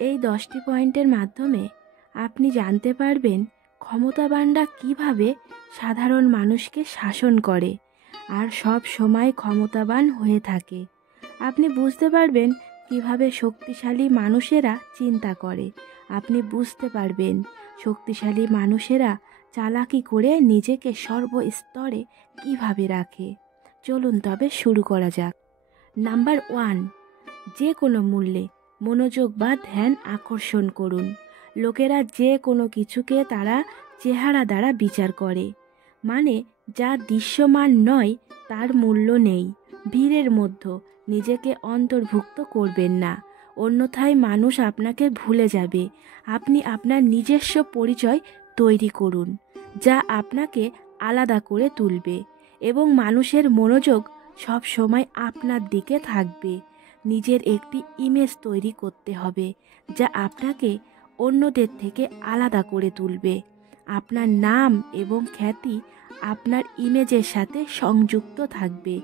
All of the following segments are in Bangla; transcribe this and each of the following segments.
এই 10টি পয়েন্টের মাধ্যমে আপনি জানতে পারবেন ক্ষমতাবানরা কিভাবে সাধারণ মানুষকে শাসন করে আর সব সময় ক্ষমতাবান হয়ে থাকে। আপনি বুঝতে পারবেন কিভাবে শক্তিশালী মানুষেরা চিন্তা করে। আপনি বুঝতে পারবেন শক্তিশালী মানুষেরা চালাকি করে নিজেকে সর্বস্তরে কিভাবে রাখে। চলুন তবে শুরু করা যাক। নাম্বার 1, যে কোনো মূল্যে মনোযোগ বা ধ্যান আকর্ষণ করুন। লোকেরা যে কোনো কিছুকে তারা চেহারা দ্বারা বিচার করে, মানে যা দৃশ্যমান নয় তার মূল্য নেই। ভিড়ের মধ্যে নিজেকে অন্তর্ভুক্ত করবেন না, অন্যথায় মানুষ আপনাকে ভুলে যাবে। আপনি আপনার নিজস্ব পরিচয় তৈরি করুন, যা আপনাকে আলাদা করে তুলবে এবং মানুষের মনোযোগ সব সময় আপনার দিকে থাকবে। নিজের একটি ইমেজ তৈরি করতে হবে যা আপনাকে অন্যদের থেকে আলাদা করে তুলবে। আপনার নাম এবং খ্যাতি আপনার ইমেজের সাথে সংযুক্ত থাকবে।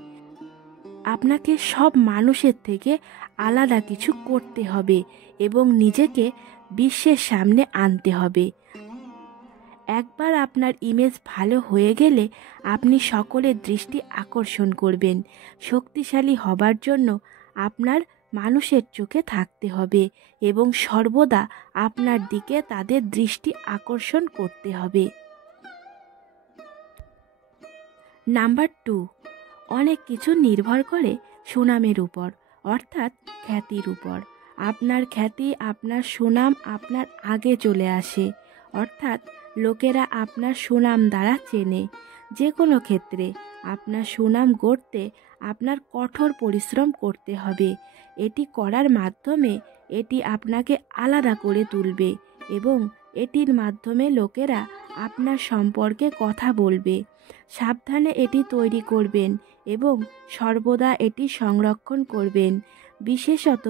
আপনাকে সব মানুষের থেকে আলাদা কিছু করতে হবে এবং নিজেকে বিশ্বের সামনে আনতে হবে। একবার আপনার ইমেজ ভালো হয়ে গেলে আপনি সকলের দৃষ্টি আকর্ষণ করবেন। শক্তিশালী হবার জন্য আপনার মানুষের চোখে থাকতে হবে এবং সর্বদা আপনার দিকে তাদের দৃষ্টি আকর্ষণ করতে হবে। নাম্বার 2, অনেক কিছু নির্ভর করে সুনামের উপর, অর্থাৎ খ্যাতির উপর। আপনার খ্যাতি, আপনার সুনাম আপনার আগে চলে আসে, অর্থাৎ লোকেরা আপনার সুনাম দ্বারা চেনে। যে কোনো ক্ষেত্রে আপনার সুনাম গড়তে আপনার কঠোর পরিশ্রম করতে হবে। এটি করার মাধ্যমে এটি আপনাকে আলাদা করে তুলবে এবং এটির মাধ্যমে লোকেরা আপনার সম্পর্কে কথা বলবে। সাবধানে এটি তৈরি করবেন এবং সর্বদা এটি সংরক্ষণ করবেন, বিশেষত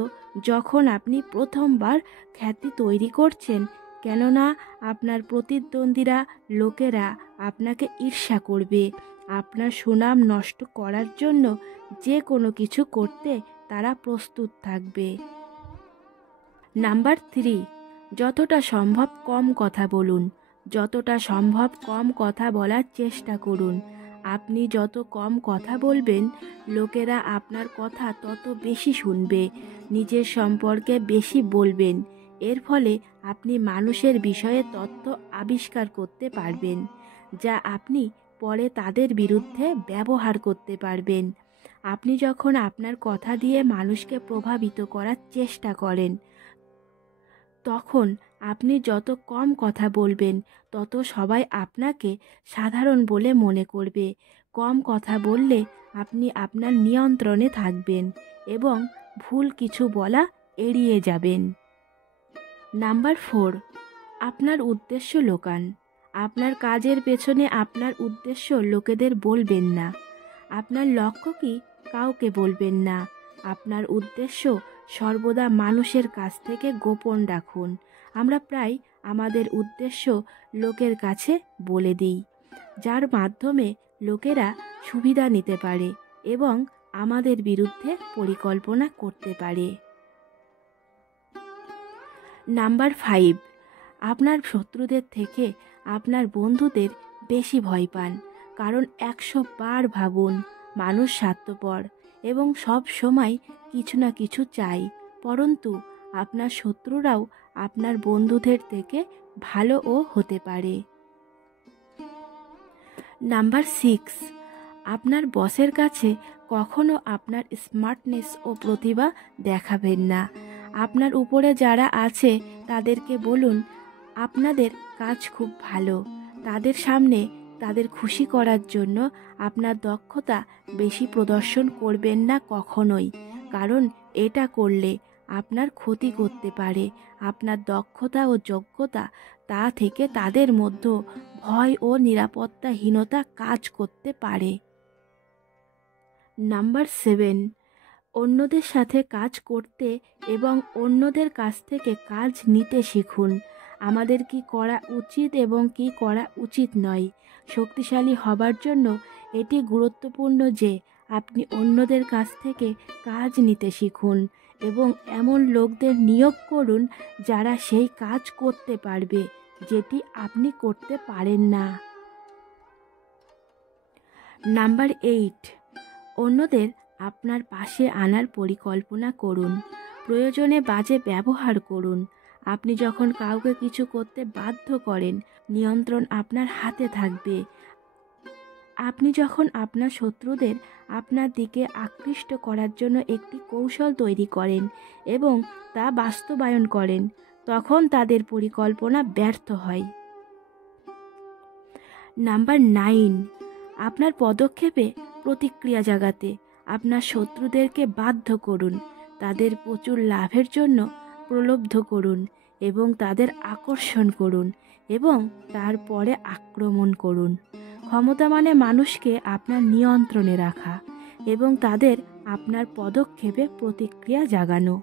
যখন আপনি প্রথমবার খ্যাতি তৈরি করছেন, কেননা আপনার প্রতিদ্বন্দ্বীরা লোকেরা আপনাকে ঈর্ষা করবে। আপনার সুনাম নষ্ট করার জন্য যে কোনো কিছু করতে তারা প্রস্তুত থাকবে। নাম্বার 3, যতটা সম্ভব কম কথা বলুন। যতটা সম্ভব কম কথা বলার চেষ্টা করুন। আপনি যত কম কথা বলবেন, লোকেরা আপনার কথা তত বেশি শুনবে। নিজের সম্পর্কে বেশি বলবেন। এর ফলে আপনি মানুষের বিষয়ে তথ্য আবিষ্কার করতে পারবেন, যা আপনি পরে তাদের বিরুদ্ধে ব্যবহার করতে পারবেন। আপনি যখন আপনার কথা দিয়ে মানুষকে প্রভাবিত করার চেষ্টা করেন, তখন আপনি যত কম কথা বলবেন তত সবাই আপনাকে সাধারণ বলে মনে করবে। কম কথা বললে আপনি আপনার নিয়ন্ত্রণে থাকবেন এবং ভুল কিছু বলা এড়িয়ে যাবেন। নাম্বার 4, আপনার উদ্দেশ্য লোকান। আপনার কাজের পেছনে আপনার উদ্দেশ্য লোকেদের বলবেন না। আপনার লক্ষ্য কি কাউকে বলবেন না। আপনার উদ্দেশ্য সর্বদা মানুষের কাছ থেকে গোপন রাখুন। আমরা প্রায় আমাদের উদ্দেশ্য লোকের কাছে বলে দিই, যার মাধ্যমে লোকেরা সুবিধা নিতে পারে এবং আমাদের বিরুদ্ধে পরিকল্পনা করতে পারে। নাম্বার 5, আপনার শত্রুদের থেকে আপনার বন্ধুদের বেশি ভয় পান, কারণ 100 বার ভাবুন, মানুষ স্বার্থপর এবং সব সময় কিছু না কিছু চাই। পরন্তু আপনার শত্রুরাও আপনার বন্ধুদের থেকে ভালোও হতে পারে। নাম্বার 6, আপনার বসের কাছে কখনো আপনার স্মার্টনেস ও প্রতিভা দেখাবেন না। আপনার উপরে যারা আছে তাদেরকে বলুন আপনাদের কাজ খুব ভালো। তাদের সামনে তাদের খুশি করার জন্য আপনার দক্ষতা বেশি প্রদর্শন করবেন না কখনোই, কারণ এটা করলে আপনার ক্ষতি করতে পারে। আপনার দক্ষতা ও যোগ্যতা তা থেকে তাদের মধ্যে ভয় ও নিরাপত্তাহীনতা কাজ করতে পারে। নাম্বার 7, অন্যদের সাথে কাজ করতে এবং অন্যদের কাছ থেকে কাজ নিতে শিখুন। আমাদের কি করা উচিত এবং কি করা উচিত নয়। শক্তিশালী হবার জন্য এটি গুরুত্বপূর্ণ যে আপনি অন্যদের কাছ থেকে কাজ নিতে শিখুন এবং এমন লোকদের নিয়োগ করুন যারা সেই কাজ করতে পারবে যেটি আপনি করতে পারেন না। নাম্বার 8, অন্যদের আপনার পাশে আনার পরিকল্পনা করুন। প্রয়োজনে বাজে ব্যবহার করুন। আপনি যখন কাউকে কিছু করতে বাধ্য করেন, নিয়ন্ত্রণ আপনার হাতে থাকবে। আপনি যখন আপনার শত্রুদের আপনার দিকে আকৃষ্ট করার জন্য একটি কৌশল তৈরি করেন এবং তা বাস্তবায়ন করেন, তখন তাদের পরিকল্পনা ব্যর্থ হয়। নাম্বার 9, আপনার পদক্ষেপে প্রতিক্রিয়া জাগাতে আপনার শত্রুদেরকে বাধ্য করুন। তাদের প্রচুর লাভের জন্য প্রলুব্ধ করুন এবং তাদের আকর্ষণ করুন এবং তারপরে আক্রমণ করুন। ক্ষমতা মানে মানুষকে আপনার নিয়ন্ত্রণে রাখা এবং তাদের আপনার পদক্ষেপে প্রতিক্রিয়া জাগানো।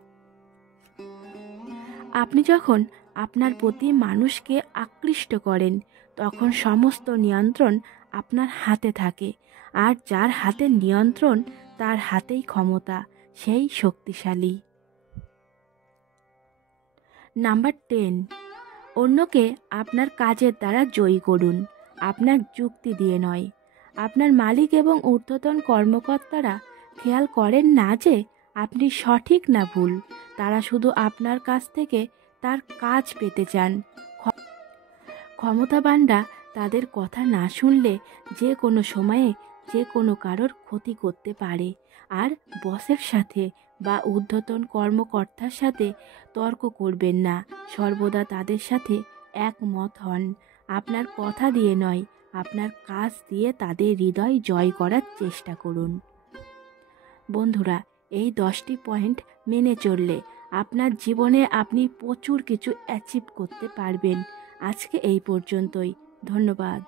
আপনি যখন আপনার প্রতি মানুষকে আকৃষ্ট করেন, তখন সমস্ত নিয়ন্ত্রণ আপনার হাতে থাকে, আর যার হাতে নিয়ন্ত্রণ তার হাতেই ক্ষমতা, সেই শক্তিশালী। নাম্বার 10, অন্যকে আপনার কাজের দ্বারা জয়ী করুন, আপনার যুক্তি দিয়ে নয়। আপনার মালিক এবং ঊর্ধ্বতন কর্মকর্তারা খেয়াল করেন না যে আপনি সঠিক না ভুল। তারা শুধু আপনার কাছ থেকে তার কাজ পেতে চান। ক্ষমতাবানরা তাদের কথা না শুনলে যে কোনো সময়ে যে কোনো কারোর ক্ষতি করতে পারে। আর বসের সাথে বা ঊর্ধ্বতন কর্মকর্তার সাথে তর্ক করবেন না, সর্বদা তাদের সাথে একমত হন। আপনার কথা দিয়ে নয়, আপনার কাজ দিয়ে তাদের হৃদয় জয় করার চেষ্টা করুন। বন্ধুরা, এই 10টি পয়েন্ট মেনে চললে আপনার জীবনে আপনি প্রচুর কিছু অ্যাচিভ করতে পারবেন। আজকে এই পর্যন্তই। ধন্যবাদ।